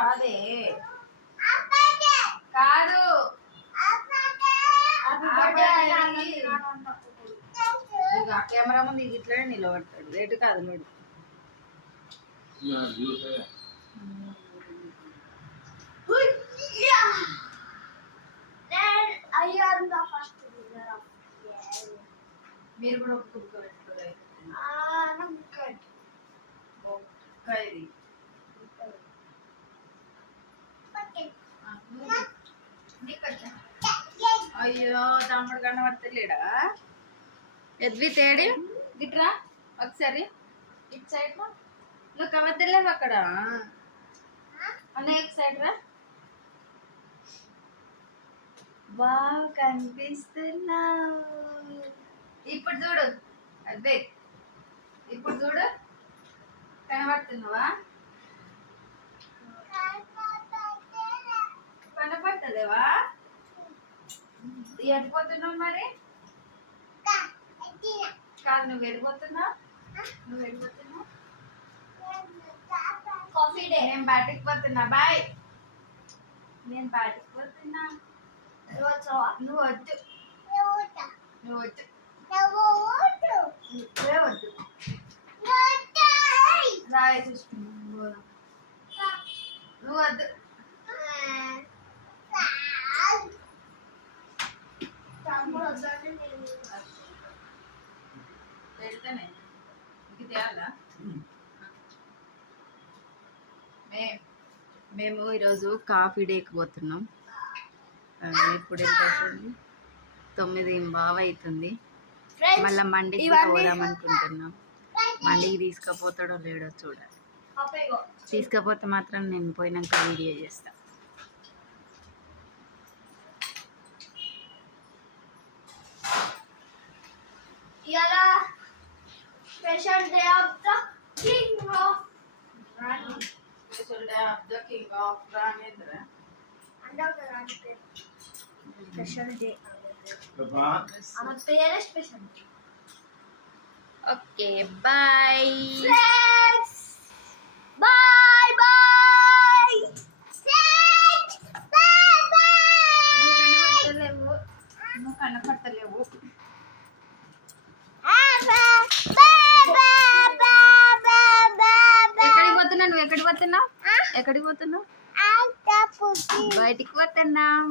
కాదే కాదు ఇక కెమెరా ముందు ఇట్లనే నిలబడతాడు రేటు కాదు లేడు మీరు కూడా ఒక కుక్క పెట్టుకోలేదు అయ్యో తమ్ముడు కనబడతలేడా ఎద్వి తేడి గిట్రా ఒకసారి ఇటు సైడ్ నువ్వు కవద్దలేవు అక్కడ అన్నయ్య సైడ్ రా బాగా కనిపిస్తున్నావు ఇప్పుడు చూడు అదే ఇప్పుడు చూడు కనబడుతున్నావా కనపడతలేవా ఎడిపోతున్నావు మరి కాదు నువ్వు వెళ్ళిపోతున్నావు కాఫీ డే నేను బయటకు పోతున్నా బాయ్ నేను బయటకు పోతున్నా నువ్వు వద్దు ఇప్పుడే వద్దు రాయ చూసుకున్నా నువ్వు వద్దు పెడతానే ఇంక తేయాలా మేము ఈరోజు కాఫీ డేకి పోతున్నాం ఇప్పుడు ఎంత అవుతుంది 9:15 అవుతుంది మళ్ళీ మండికి పోదాం అనుకుంటున్నాం మండికి తీసుకుపోతాడో లేడో చూడాలి తీసుకపోతే మాత్రం నేను పోయినాక వీడియో చేస్తా Special day of the king of Rani. Special day of the king of Ranindra. Special day. Our parents special. Okay, bye. Friends. Bye bye. Friends. Bye bye. నువ్వు కనపడతలేవు ఎక్కడికి పోతున్నావు ఎక్కడికి పోతున్నావు బయటికి పోతున్నాం